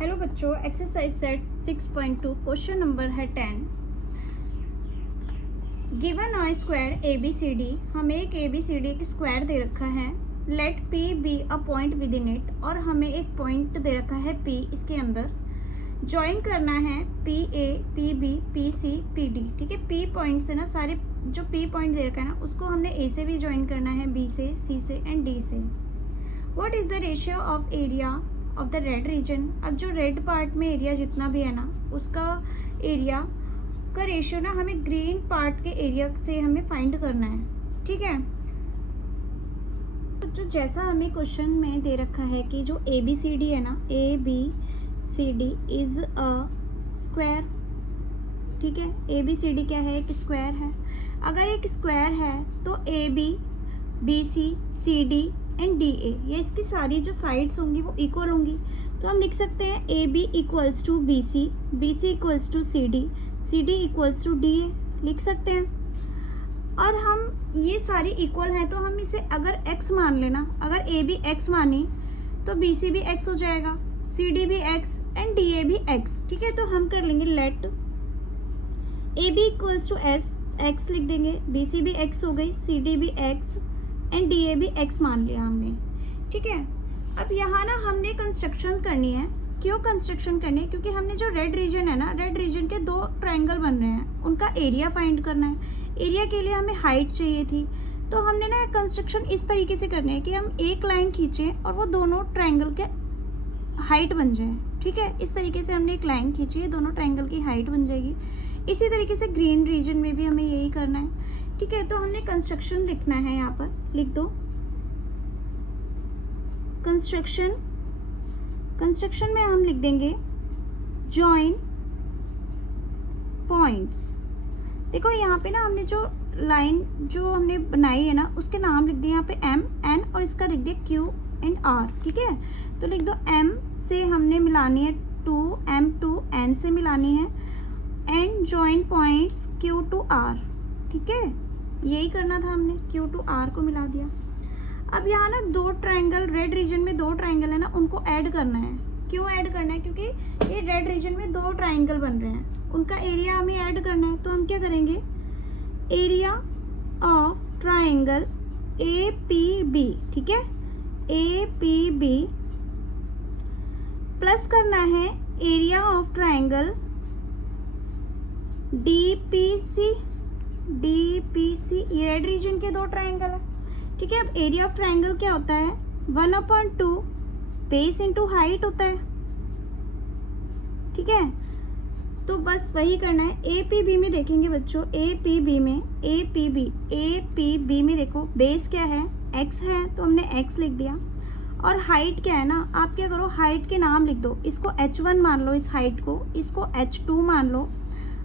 Hello बच्चों, exercise set 6.2 question number है 10। Given a square A B C D, हमें एक ए बी सी डी एक square दे रखा है। Let P be a point within it, और हमें एक पॉइंट दे रखा है पी, इसके अंदर ज्वाइन करना है P A P B P C P D. ठीक है, पी पॉइंट से ना सारे जो पी पॉइंट दे रखा है ना उसको हमने ए से भी ज्वाइन करना है, बी से, सी से एंड डी से। What is the ratio of area of the red region. अब जो रेड पार्ट में एरिया जितना भी है ना उसका एरिया का रेशियो ना हमें ग्रीन पार्ट के एरिया से हमें फाइंड करना है। ठीक है, तो जो जैसा हमें क्वेश्चन में दे रखा है कि जो ए बी सी डी है ना, A B C D is a square. ठीक है, ए बी सी डी क्या है? एक स्क्वायर है। अगर एक स्क्वायर है तो A B B C C D and D A, ये इसकी सारी जो साइड्स होंगी वो इक्वल होंगी। तो हम लिख सकते हैं A B equals to B C equals to C D equals to D A, लिख सकते हैं। और हम ये सारी इक्वल हैं तो हम इसे अगर x मान लेना, अगर ए बी एक्स मानी तो बी सी भी x हो जाएगा, सी डी भी x एंड डी ए भी x। ठीक है, तो हम कर लेंगे let A B equals to as x लिख देंगे, बी सी भी x हो गई, सी डी भी x एंड डी ए भी x मान लिया हमने। ठीक है, अब यहाँ ना हमने कंस्ट्रक्शन करनी है। क्यों कंस्ट्रक्शन करनी है? क्योंकि हमने जो रेड रीजन है ना, रेड रीजन के दो ट्रायंगल बन रहे हैं, उनका एरिया फाइंड करना है। एरिया के लिए हमें हाइट चाहिए थी, तो हमने ना कंस्ट्रक्शन इस तरीके से करनी है कि हम एक लाइन खींचें और वो दोनों ट्रायंगल के हाइट बन जाए। ठीक है, इस तरीके से हमने एक लाइन खींची है, दोनों ट्रायंगल की हाइट बन जाएगी। इसी तरीके से ग्रीन रीजन में भी हमें यही करना है। ठीक है, तो हमने कंस्ट्रक्शन लिखना है, यहाँ पर लिख दो कंस्ट्रक्शन में हम लिख देंगे जॉइन पॉइंट्स। देखो यहाँ पे ना हमने जो लाइन जो हमने बनाई है ना उसके नाम लिख दिए यहाँ पे एम एन, और इसका लिख दिया क्यू एंड आर। ठीक है, तो लिख दो एम से हमने मिलानी है टू एम टू एन से मिलानी है and join points Q to R. ठीक है, यही करना था हमने, क्यू टू आर को मिला दिया। अब यहाँ ना दो ट्रायंगल, रेड रीजन में दो ट्रायंगल है ना, उनको ऐड करना है। क्यों ऐड करना है? क्योंकि ये रेड रीजन में दो ट्रायंगल बन रहे हैं, उनका एरिया हमें ऐड करना है। तो हम क्या करेंगे, area of triangle A P B, ठीक है, ए पी बी प्लस करना है area of triangle D P C, ये रेड रीजन के दो ट्रायंगल है। ठीक है, अब एरिया ऑफ ट्रायंगल क्या होता है? 1/2 बेस इंटू हाइट होता है। ठीक है, तो बस वही करना है। ए पी बी में देखेंगे बच्चों, ए पी बी में देखो बेस क्या है? x है, तो हमने x लिख दिया। और हाइट क्या है ना, आप क्या करो, हाइट के नाम लिख दो। इसको h1 मान लो, इस हाइट को, इसको h2 मान लो,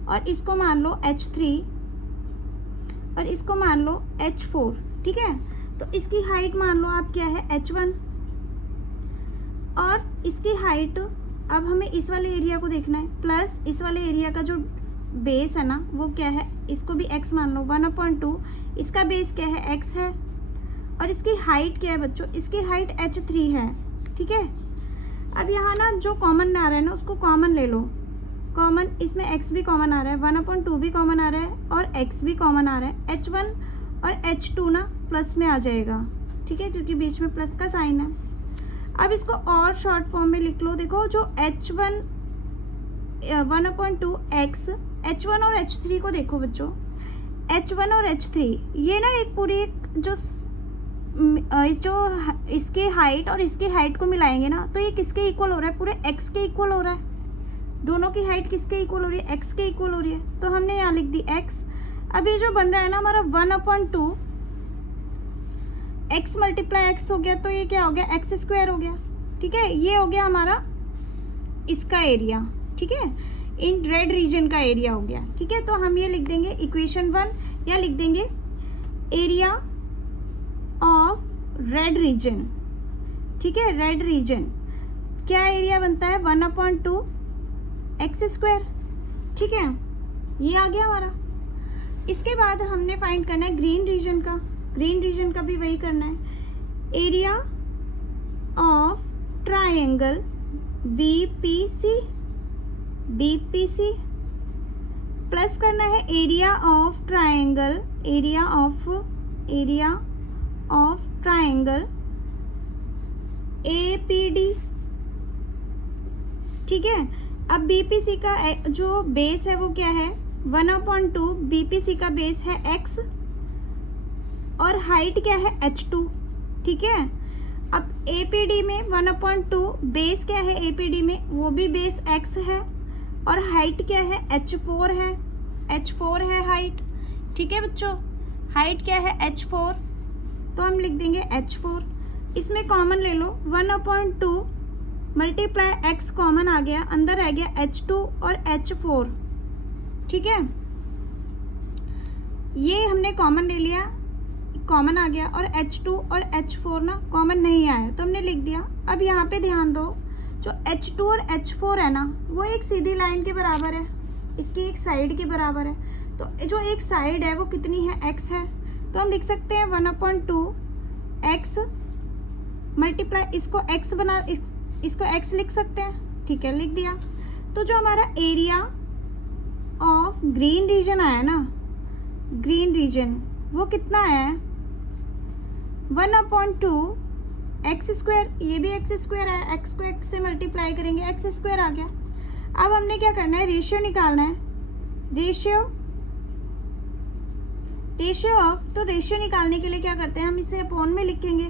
और इसको मान लो h3, और इसको मान लो h4। ठीक है, तो इसकी हाइट मान लो आप क्या है, h1, और इसकी हाइट अब हमें इस वाले एरिया को देखना है, प्लस इस वाले एरिया का जो बेस है ना वो क्या है, इसको भी x मान लो, 1/2, इसका बेस क्या है, x है, और इसकी हाइट क्या है बच्चों, इसकी हाइट h3 है। ठीक है, अब यहाँ ना जो कॉमन आ रहा है ना उसको कॉमन ले लो। कॉमन, इसमें x भी कॉमन आ रहा है, 1/2 भी कॉमन आ रहा है, और x भी कॉमन आ रहा है। h1 और h2 ना प्लस में आ जाएगा। ठीक है, क्योंकि बीच में प्लस का साइन है। अब इसको और शॉर्ट फॉर्म में लिख लो। देखो जो h1 1/2 x, h1 और h3 को देखो बच्चों, h1 और h3 ये ना एक पूरी एक जो इसके हाइट और इसकी हाइट को मिलाएंगे ना तो ये किसके इक्वल हो रहा है, पूरे x के इक्वल हो रहा है। दोनों की हाइट किसके इक्वल हो रही है, x के इक्वल हो रही है। तो हमने यहाँ लिख दी x। अब ये जो बन रहा है ना हमारा 1/2 x मल्टीप्लाई x हो गया, तो ये क्या हो गया, x² हो गया। ठीक है, ये हो गया हमारा इसका एरिया। ठीक है, इन रेड रीजन का एरिया हो गया। ठीक है, तो हम ये लिख देंगे इक्वेशन 1, या लिख देंगे एरिया ऑफ रेड रीजन। ठीक है, रेड रीजन क्या एरिया बनता है, 1/2 x²। ठीक है, ये आ गया हमारा। इसके बाद हमने फाइंड करना है ग्रीन रीजन का। ग्रीन रीजन का भी वही करना है, area of triangle BPC, BPC plus करना है area of triangle, area of triangle APD। ठीक है, अब BPC का जो बेस है वो क्या है 1/2, BPC का बेस है x और हाइट क्या है h2। ठीक है, अब APD में 1/2 बेस क्या है APD में, वो भी बेस x है और हाइट क्या है h4 है, h4 है हाइट। ठीक है बच्चों, हाइट क्या है h4, तो हम लिख देंगे h4। इसमें कॉमन ले लो 1/2 मल्टीप्लाई x कॉमन आ गया, अंदर आ गया h2 और h4। ठीक है, ये हमने कॉमन ले लिया, कॉमन आ गया, और h2 और h4 ना कॉमन नहीं आया तो हमने लिख दिया। अब यहाँ पे ध्यान दो, जो h2 और h4 है ना वो एक सीधी लाइन के बराबर है, इसकी एक साइड के बराबर है। तो जो एक साइड है वो कितनी है x है, तो हम लिख सकते हैं 1/2 x मल्टीप्लाई, इसको x बना, इसको x लिख सकते हैं। ठीक है, लिख दिया। तो जो हमारा एरिया ऑफ ग्रीन रीजन आया ना, ग्रीन रीजन, वो कितना आया है 1/2 एक्स स्क्वायर, ये भी एक्स स्क्वायर है, एक्स को एक्स से मल्टीप्लाई करेंगे एक्स स्क्वायर आ गया। अब हमने क्या करना है, रेशियो निकालना है, रेशियो ऑफ, तो रेशियो निकालने के लिए क्या करते हैं हम इसे अपॉन में लिखेंगे।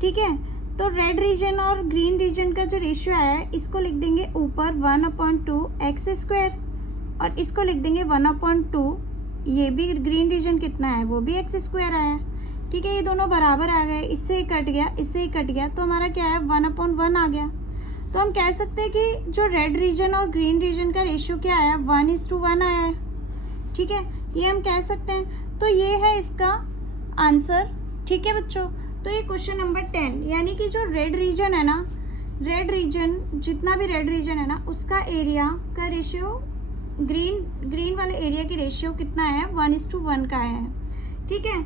ठीक है, तो रेड रीजन और ग्रीन रीजन का जो रेशियो आया है इसको लिख देंगे ऊपर 1/2 एक्स स्क्वायर और इसको लिख देंगे 1/2, ये भी ग्रीन रीजन कितना है वो भी एक्स स्क्वायर आया। ठीक है, ये दोनों बराबर आ गए, इससे ही कट गया, इससे ही कट गया, तो हमारा क्या है 1/1 आ गया। तो हम कह सकते हैं कि जो रेड रीजन और ग्रीन रीजन का रेशियो क्या आया 1:1 आया है। ठीक है, ये हम कह सकते हैं। तो ये है इसका आंसर। ठीक है बच्चों, तो ये क्वेश्चन नंबर 10, यानी कि जो रेड रीजन है ना, रेड रीजन, जितना भी रेड रीजन है ना उसका एरिया का रेशियो ग्रीन वाले एरिया की रेशियो कितना है 1:1 का आया है। ठीक है,